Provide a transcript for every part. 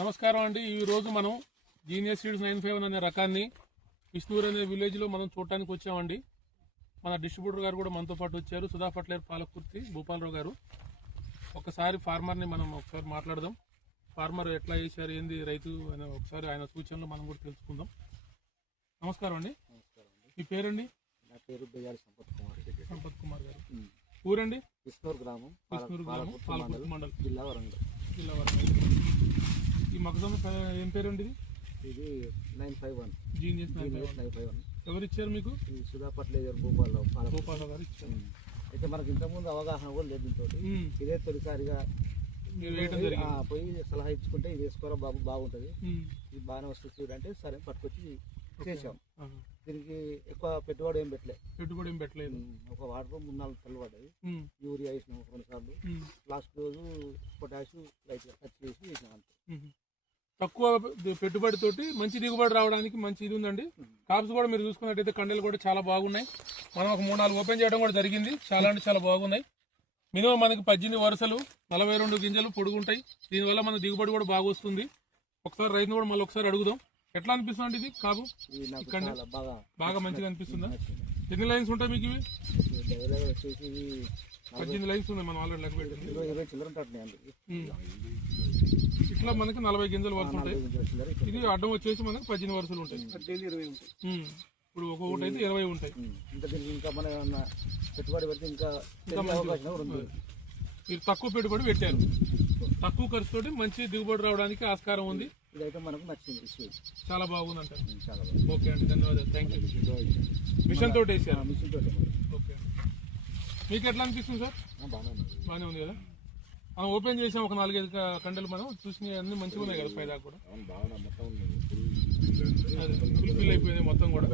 నమస్కారం అండి. ఈ రోజు మనం జీనియస్ సీడ్స్ 951 అనే రకాన్ని విష్ణూర్ అనే విలేజ్ లో మనం చూడటానికి వచ్చామండి. మన డిస్ట్రిబ్యూటర్ గారు కూడా మనతో పాటు వచ్చారు, సుధా ఫర్టిలైజర్ పాలకుర్తి భూపాలరావు గారు. ఒకసారి ఫార్మర్ ని మనం ఒకసారి మాట్లాడదాం. ఫార్మర్ ఎట్లా చేశారు, ఏంది రైతు అని ఒకసారి ఆయన సూచనలు మనం కూడా తెలుసుకుందాం. నమస్కారం అండి. మీ పేరండి? నా పేరు బయ్యాలి సంపత్ కుమార్ గారు. ఊరండి? విష్ణూర్ గ్రామం, పాలకుర్తి మండలం, జిల్లా వరంగల్. ఈ మొక్కజొన్న ఏం పేరండి? ఇది 951 జీనియస్ 951. ఎవరు ఇచ్చారు మీకు? ఈ సుధా ఫర్టిలైజర్ భూపాలరావు గారు ఇచ్చారు. అయితే మనకి ఇంతకుముందు అవగాహన కూడా లేదు దీంతో. ఇదే తొలిసారిగా పోయి సలహా ఇచ్చుకుంటే ఇది వేసుకోవడం బాగుంటది, ఇది బాగానే వస్తుంది చూడంటే సరే పట్టుకొచ్చి చేసాం. దీనికి ఎక్కువ పెట్టుబడి ఏం పెట్టలేదు. ఒక వాటర్ 3-4 టన్నులు పడ్డాయి. యూరియా వేసినాం 2 సార్లు. లాస్ట్ రోజు పొటాష్ లైట్ గా టచ్ చేసి వేసినాం అంతే. తక్కువ పెట్టుబడి తోటి మంచి దిగుబడి రావడానికి మంచి ఇది ఉందండి. కాప్స్ కూడా మీరు చూసుకున్నట్టయితే కండలు కూడా చాలా బాగున్నాయి. మనం ఒక 3-4 ఓపెన్ చేయడం కూడా జరిగింది. చాలా అంటే చాలా బాగున్నాయి. మినిమం మనకి 18 వరుసలు, 42 గింజలు పొడుగుంటాయి. దీనివల్ల మన దిగుబడి కూడా బాగా వస్తుంది. ఒకసారి రైతును కూడా మళ్ళీ ఒకసారి అడుగుదాం. ఎట్లా అనిపిస్తుంది ఇది కాపు? బాగా మంచిగా అనిపిస్తుందా? ఎన్ని లైన్స్ ఉంటాయి మీకు? ఇవి 18 లైన్స్ ఉన్నాయి. మనం ఆల్రెడీ లెక్క పెట్టింది. ఇట్లా మనకి 40 గింజలు వరుస ఉంటాయి. ఇది అడ్డం వచ్చేసి మనకి 18 వరుసలు ఉంటాయి. ఇప్పుడు ఒక్కొక్కటి అయితే 20 ఉంటాయి. మీరు తక్కువ పెట్టుబడి పెట్టారు, తక్కువ ఖర్చుతోటి మంచి దిగుబడి రావడానికి ఆస్కారం ఉంది. ఇదైతే మనకు నచ్చింది, చాలా బాగుంది అంటారు. ఓకే అండి, ధన్యవాదాలు. Thank you. మిషన్ తోటి వేసారు. ఓకే, మీకు ఎట్లా అనిపిస్తుంది సార్? బాగానే ఉంది కదా. మనం ఓపెన్ చేసాం ఒక 4-5 కండలు, మనం చూసినవి అన్ని మంచిగా ఉన్నాయి కదా. పైదాకా కూడా అదే ఫుల్ఫిల్ అయిపోయింది మొత్తం కూడా.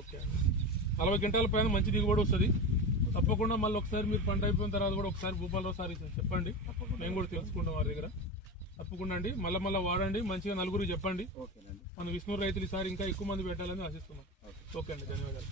ఓకే, 40 గంటల పైన మంచి దిగుబడి వస్తుంది తప్పకుండా. మళ్ళీ ఒకసారి మీరు పంట అయిపోయిన తర్వాత కూడా ఒకసారి భూపాలరావు సార్ చెప్పండి, మేము కూడా తెలుసుకుంటాం వారి దగ్గర. తప్పకుండా అండి, మళ్ళీ వాడండి, మంచిగా నలుగురికి చెప్పండి. మన విష్ణూర్ రైతులు ఈసారి ఇంకా ఎక్కువ మంది పెట్టాలని ఆశిస్తున్నాం. ఓకే అండి, ధన్యవాదాలు.